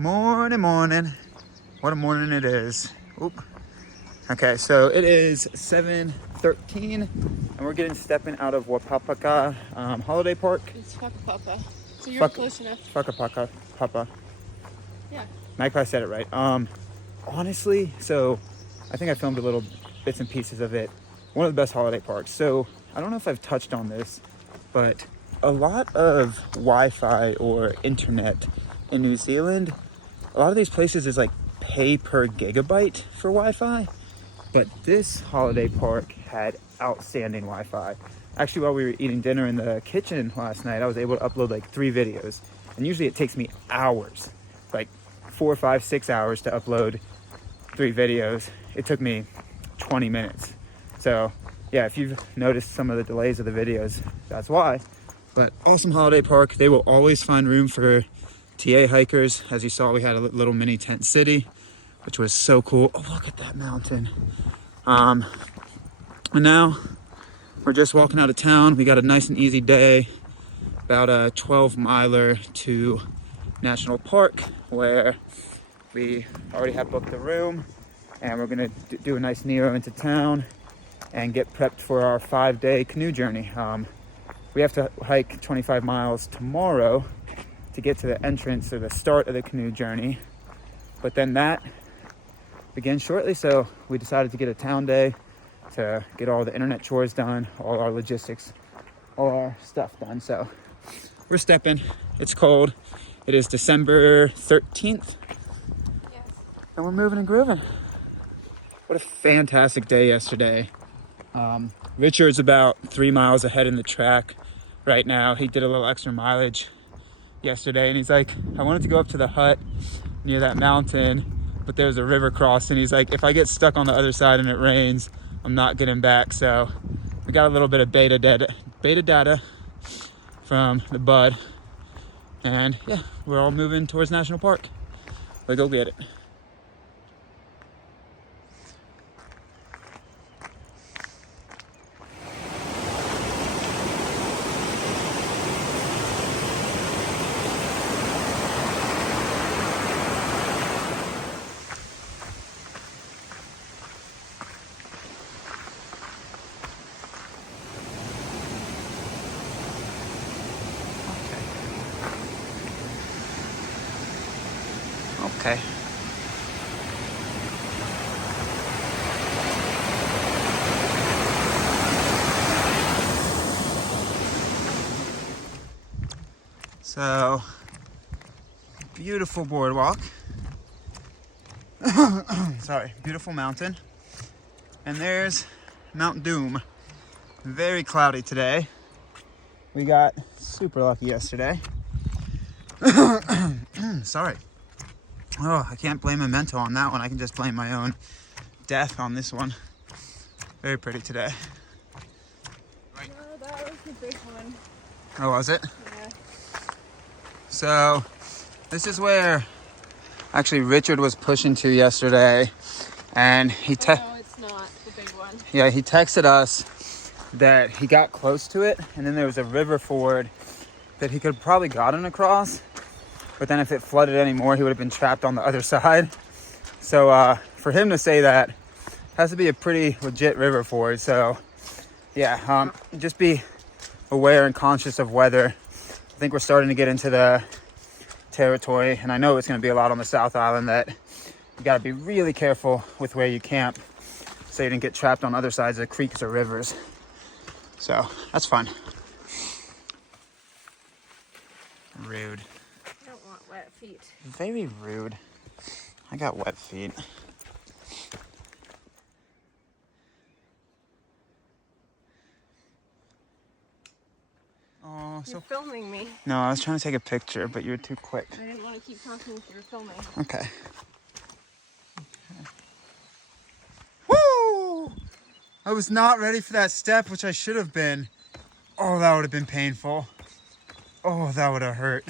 Morning, morning. What a morning it is. Oop. Okay, so it is 7:13 and we're stepping out of Whakapapatai Holiday Park. It's Whakapapa. So you're close enough. Whakapapatai. Yeah. Magpie said it right. Honestly, so I think I filmed a little bits and pieces of it. One of the best holiday parks. So I don't know if I've touched on this, but a lot of Wi-Fi or internet in New Zealand, a lot of these places is like pay per gigabyte for Wi-Fi. But this holiday park had outstanding Wi-Fi. Actually, while we were eating dinner in the kitchen last night, I was able to upload like 3 videos. And usually it takes me hours, like 4, 5, 6 hours to upload 3 videos. It took me 20 minutes. So yeah, if you've noticed some of the delays of the videos, that's why. But awesome holiday park. They will always find room for TA hikers. As you saw, we had a little mini tent city, which was so cool. Oh, look at that mountain. And now we're just walking out of town. We got a nice and easy day, about a 12-miler to National Park, where we already have booked the room, and we're gonna do a nice Nero into town and get prepped for our 5-day canoe journey. We have to hike 25 miles tomorrow to get to the entrance or the start of the canoe journey, but then that begins shortly. So we decided to get a town day to get all the internet chores done, all our logistics, all our stuff done. So we're stepping. It's cold. It is December 13th. Yes. And we're moving and grooving. What a fantastic day yesterday. Richard's about 3 miles ahead in the track right now. He did a little extra mileage yesterday, and he's like, I wanted to go up to the hut near that mountain, but there's a river crossing. He's like, if I get stuck on the other side and it rains, I'm not getting back. So we got a little bit of beta data from the bud, and yeah, we're all moving towards National Park. Let's go get it. Okay. So, beautiful boardwalk. Sorry, beautiful mountain. And there's Mount Doom. Very cloudy today. We got super lucky yesterday. Sorry. Oh, I can't blame Memento on that one. I can just blame my own death on this one. Very pretty today. Right. No, that was the big one. Oh, was it? Yeah. So, this is where actually Richard was pushing to yesterday, and he no, it's not the big one. Yeah, he texted us that he got close to it, and then there was a river ford that he could probably gotten across, but then if it flooded anymore, he would have been trapped on the other side. So for him to say that, has to be a pretty legit river ford. So yeah, just be aware and conscious of weather. I think we're starting to get into the territory, and I know it's going to be a lot on the South Island, that you got to be really careful with where you camp so you didn't get trapped on other sides of creeks or rivers. So that's fun. Rude. I don't want wet feet. Very rude. I got wet feet. Oh, You're filming me. No, I was trying to take a picture, but you were too quick. I didn't want to keep talking if you were filming. Okay. Woo! I was not ready for that step, which I should have been. Oh, that would have been painful. Oh, that would have hurt.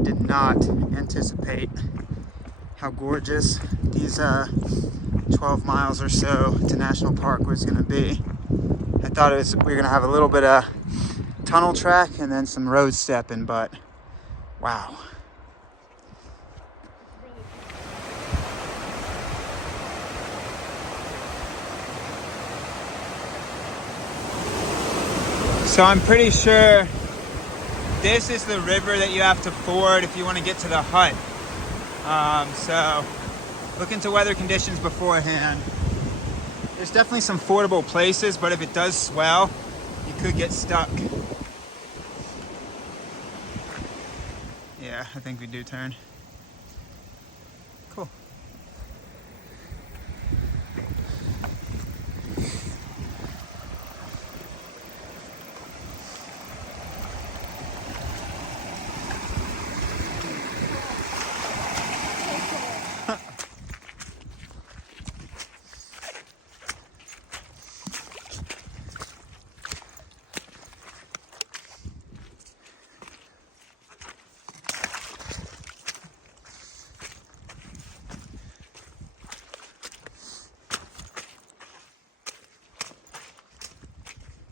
I did not anticipate how gorgeous these 12 miles or so to National Park was going to be. I thought we were going to have a little bit of tunnel track and then some road stepping, but wow. So I'm pretty sure this is the river that you have to ford if you want to get to the hut. So look into weather conditions beforehand. There's definitely some fordable places, but if it does swell, you could get stuck. Yeah, I think we do turn. Cool.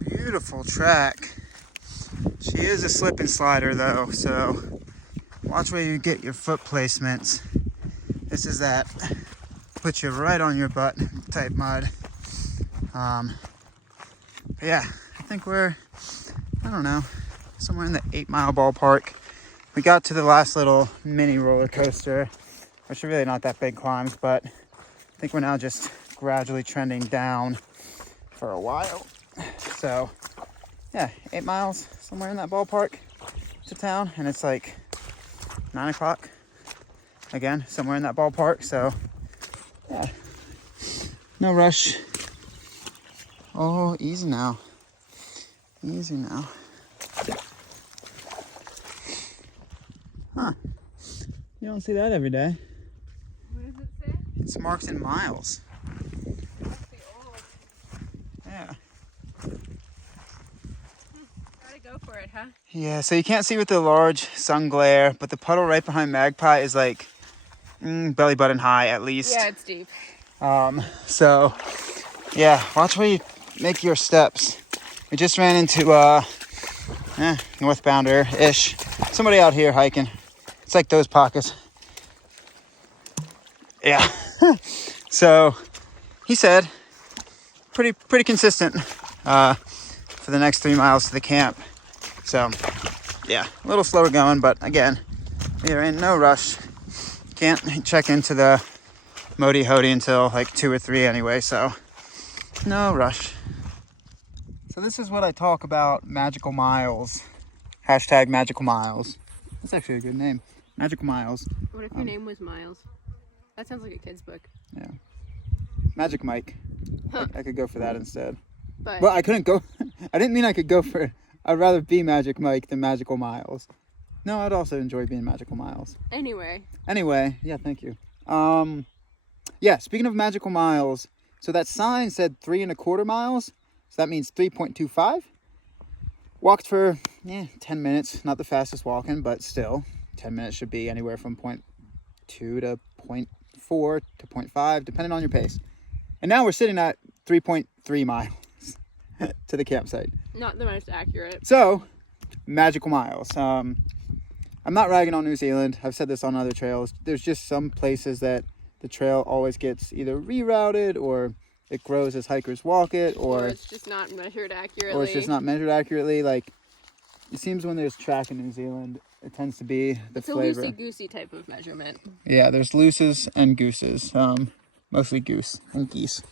Beautiful track. She is a slip and slider though, so watch where you get your foot placements. This is that put you right on your butt type mud. But yeah, I think we're, I don't know, somewhere in the 8-mile ballpark. We got to the last little mini roller coaster, which are really not that big climbs, but I think we're now just gradually trending down for a while. So yeah, 8 miles, somewhere in that ballpark to town, and it's like 9 o'clock. Again, somewhere in that ballpark, so yeah, no rush. Oh, easy now. Easy now. Huh. You don't see that every day. What does it say? It's marked in miles. Must be old. Yeah. Gotta go for it, huh? Yeah, so you can't see with the large sun glare, but the puddle right behind Magpie is like belly button high at least. Yeah, it's deep. So yeah, watch where you make your steps. We just ran into northbounder-ish. Somebody out here hiking. It's like those pockets. Yeah. So he said pretty consistent for the next 3 miles to the camp. So yeah, a little slower going, but again, we are in no rush. Can't check into the Modi Hodi until like 2 or 3 anyway, so no rush. So this is what I talk about magical miles. Hashtag magical miles. That's actually a good name. Magical miles. What if your name was Miles? That sounds like a kid's book. Yeah. Magic Mike. Huh. I could go for that instead. But Well, I couldn't go. I didn't mean I could go for. I'd rather be Magic Mike than Magical Miles. No, I'd also enjoy being Magical Miles. anyway, Anyway, yeah, thank you. Yeah, speaking of magical miles, so that sign said 3¼ miles, so that means 3.25. Walked for 10 minutes, not the fastest walking, but still, 10 minutes should be anywhere from 0.2 to 0.4 to 0.5, depending on your pace. And now we're sitting at 3.3 miles to the campsite. not the most accurate. So, magical miles. I'm not ragging on New Zealand. I've said this on other trails. There's just some places that the trail always gets either rerouted or it grows as hikers walk it, Or it's just not measured accurately. or it's just not measured accurately. Like, it seems when there's track in New Zealand, it tends to be the It's a flavor. loosey-goosey type of measurement. Yeah, there's looses and gooses. Mostly goose and geese.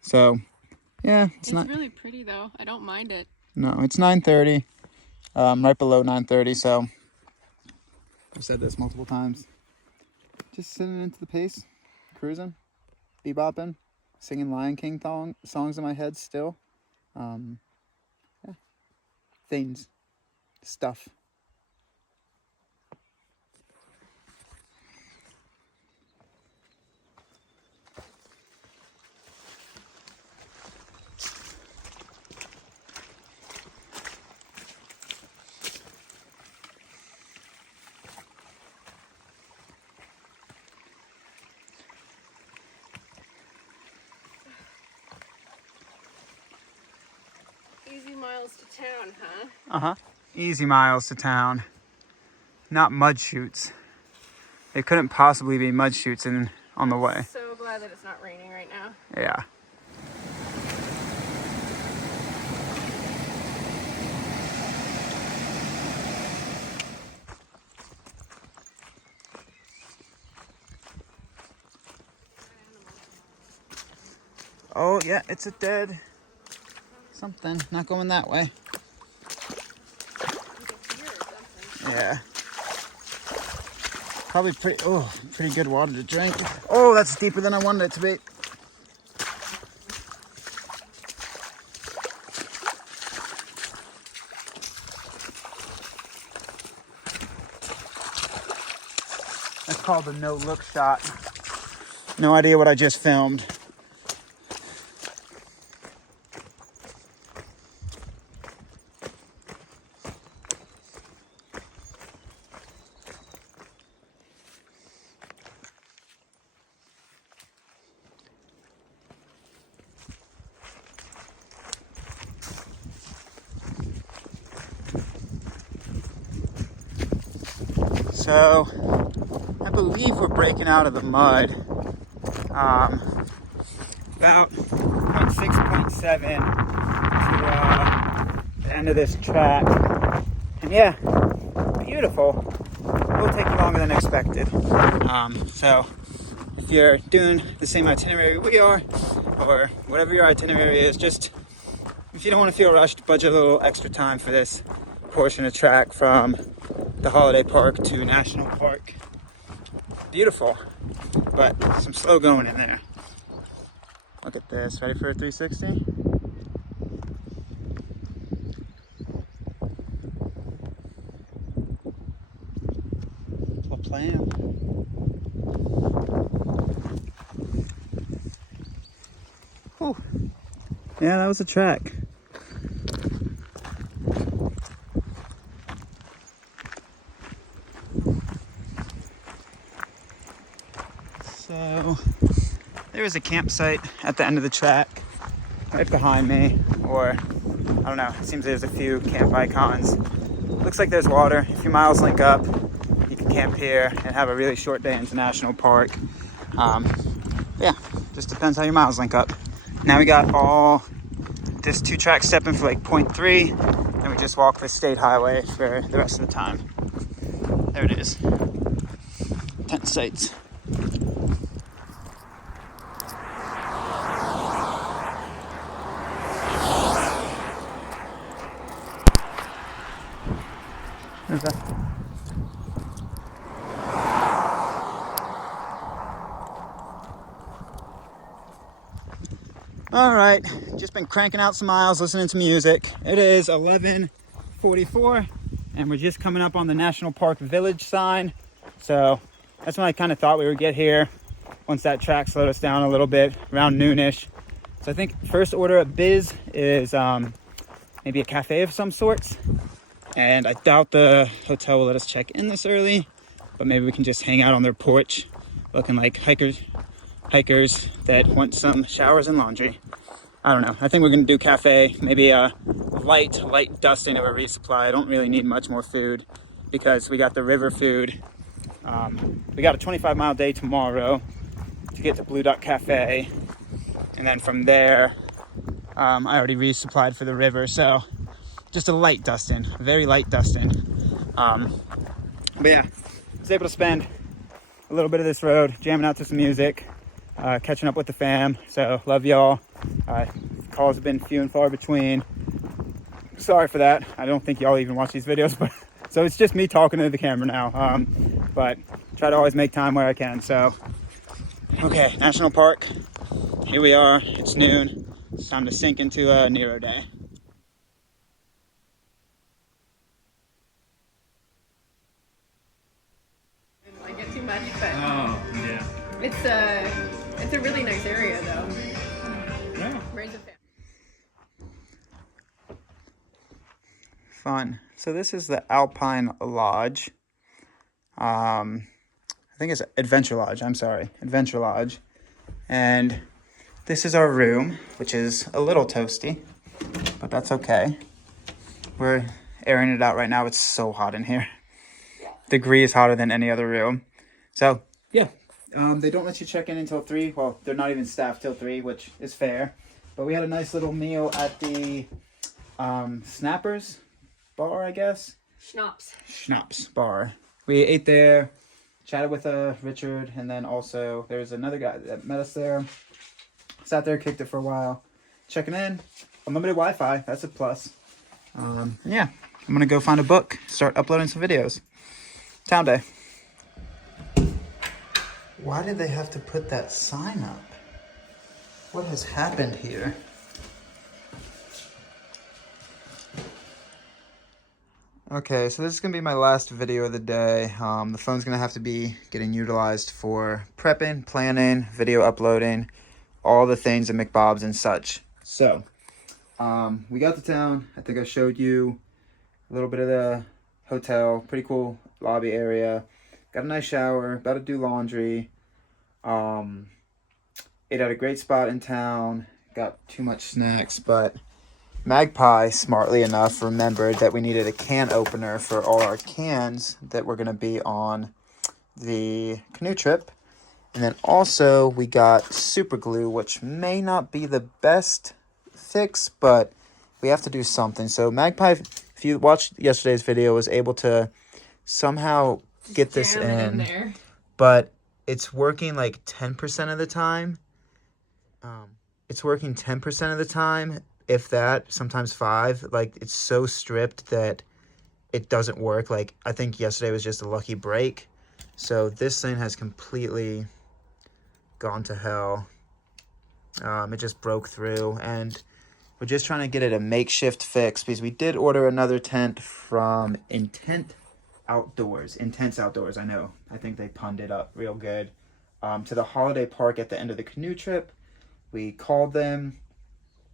So, yeah, it's not. really pretty though. I don't mind it. No, it's 9:30. Right below 9:30. So, I've said this multiple times. Just sitting into the pace, cruising, bebopping, singing Lion King songs in my head still. Yeah. Things. Stuff. miles to town, huh? Uh-huh. Easy miles to town. Not mud chutes. They couldn't possibly be mud chutes on the way. So glad that it's not raining right now. Yeah. Oh, yeah, it's a dead something. Not going that way. Yeah. Probably pretty good water to drink. Oh, that's deeper than I wanted it to be. That's called a no-look shot. No idea what I just filmed. So, I believe we're breaking out of the mud. About 6.7 to the end of this track. And yeah, beautiful. It will take longer than expected. So, if you're doing the same itinerary we are, or whatever your itinerary is, just if you don't want to feel rushed, budget a little extra time for this portion of track from the holiday park to national park. Beautiful, but some slow going in there. Look at this. Ready for a 360? We'll plan. Whew. Yeah, that was a track. So there is a campsite at the end of the track right behind me, or I don't know, it seems there's a few camp icons. Looks like there's water. If your miles link up, you can camp here and have a really short day into national park. Yeah, just depends how your miles link up. Now we got all this 2-track stepping for like 0.3, and we just walk the state highway for the rest of the time. There it is. Tent sites. All right, just been cranking out some miles, listening to music. It is 11:44, and we're just coming up on the National Park Village sign. So that's when I kind of thought we would get here once that track slowed us down a little bit, around noonish. So I think first order at Biz is maybe a cafe of some sorts. And I doubt the hotel will let us check in this early, but maybe we can just hang out on their porch looking like hikers that want some showers and laundry. I don't know. I think we're going to do cafe, maybe a light dusting of a resupply. I don't really need much more food because we got the river food. We got a 25-mile day tomorrow to get to Blue Duck Cafe. And then from there, I already resupplied for the river. So just a light dusting, very light dusting. But yeah, I was able to spend a little bit of this road jamming out to some music, catching up with the fam. So love y'all. Calls have been few and far between. Sorry for that. I don't think y'all even watch these videos, but so it's just me talking to the camera now. But try to always make time where I can. So okay, National Park. Here we are. It's noon. It's time to sink into a Nero day. Much, but yeah. It's a really nice area though. Yeah. Raise a fan. Fun. So this is the Alpine Lodge. I think it's Adventure Lodge. I'm sorry, Adventure Lodge. And this is our room, which is a little toasty, but that's okay. We're airing it out right now. It's so hot in here. Degrees hotter than any other room. So, yeah. They don't let you check in until 3. Well, they're not even staffed till 3, which is fair. But we had a nice little meal at the Snappers bar, I guess. Schnapps bar. We ate there, chatted with Richard, and then also there's another guy that met us there. Sat there, kicked it for a while. Checking in. Unlimited Wi-Fi. That's a plus. Yeah. I'm going to go find a book. Start uploading some videos. Town day. Why did they have to put that sign up? What has happened here? Okay, so this is going to be my last video of the day. The phone's going to have to be getting utilized for prepping, planning, video uploading, all the things at McBob's and such. So, we got to town. I think I showed you a little bit of the hotel. Pretty cool lobby area. Got a nice shower. About to do laundry. Ate at a great spot in town. Got too much snacks, but Magpie, smartly enough, remembered that we needed a can opener for all our cans that were going to be on the canoe trip. And then also we got super glue, which may not be the best fix, but we have to do something. So Magpie, if you watched yesterday's video, was able to somehow get this in there. But it's working like 10% of the time. It's working 10% of the time, if that, sometimes 5. Like, it's so stripped that it doesn't work. Like, I think yesterday was just a lucky break. So this thing has completely gone to hell. It just broke through, and we're just trying to get it a makeshift fix, because we did order another tent from Intense Outdoors, I know. I think they punned it up real good. To the holiday park at the end of the canoe trip. We called them,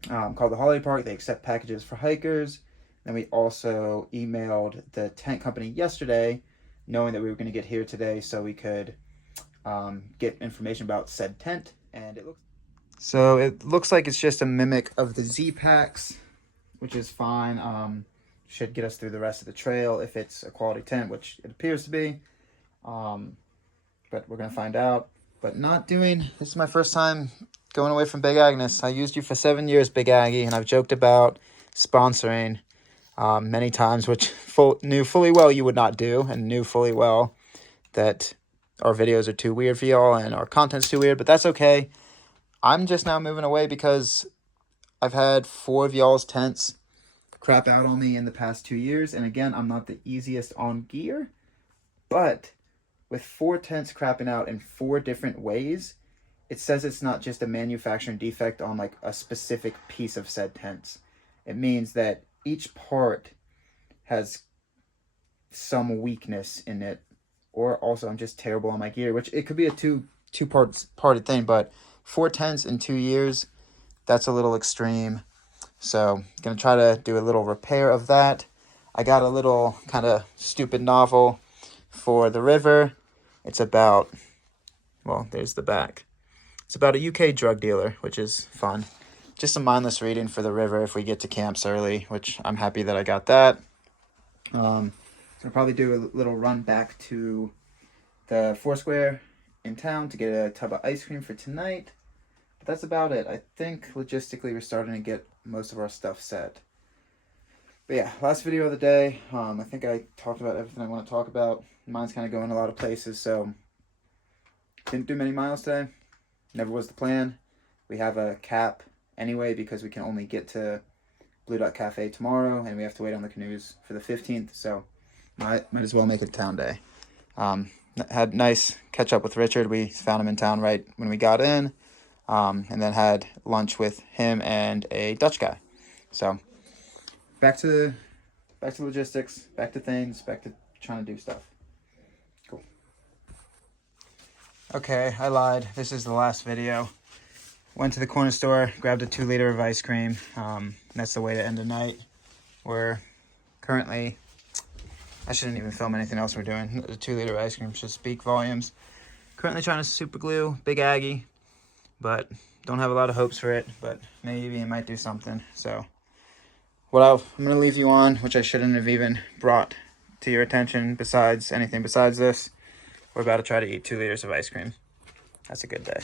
called the holiday park. They accept packages for hikers. Then we also emailed the tent company yesterday, knowing that we were going to get here today, so we could get information about said tent. And it looks like it's just a mimic of the Z packs, which is fine. Should get us through the rest of the trail if it's a quality tent, which it appears to be. But we're gonna find out. But this is my first time going away from Big Agnes. I used you for 7 years, Big Aggie, and I've joked about sponsoring many times, which knew fully well you would not do, and knew fully well that our videos are too weird for y'all and our content's too weird, but that's okay. I'm just now moving away because I've had 4 of y'all's tents crap out on me in the past 2 years, and again, I'm not the easiest on gear, but with 4 tents crapping out in 4 different ways, it says it's not just a manufacturing defect on like a specific piece of said tents. It means that each part has some weakness in it, or also I'm just terrible on my gear, which it could be a two-parted thing, but 4 tents in 2 years, that's a little extreme. So gonna try to do a little repair of that. I got a little kind of stupid novel for the river. It's about, well, there's the back. It's about a UK drug dealer, which is fun. Just some mindless reading for the river if we get to camps early, which I'm happy that I got that. So I'll probably do a little run back to the Foursquare in town to get a tub of ice cream for tonight. But that's about it. I think logistically we're starting to get most of our stuff set. But yeah, last video of the day. I think I talked about everything I want to talk about. Mine's kind of going a lot of places, so didn't do many miles today. Never was the plan. We have a cap anyway because we can only get to Blue Dot Cafe tomorrow, and we have to wait on the canoes for the 15th, so might as well make it town day. Had nice catch up with Richard. We found him in town right when we got in, and then had lunch with him and a Dutch guy. So back to logistics, back to things, back to trying to do stuff. Cool. Okay, I lied. This is the last video. Went to the corner store, grabbed a 2-liter of ice cream. That's the way to end the night. We're currently, I shouldn't even film anything else we're doing. The 2-liter ice cream should speak volumes. Currently trying to super glue Big Aggie, but don't have a lot of hopes for it, but maybe it might do something. So what I'm going to leave you on, which I shouldn't have even brought to your attention besides anything besides this, we're about to try to eat 2 liters of ice cream. That's a good day.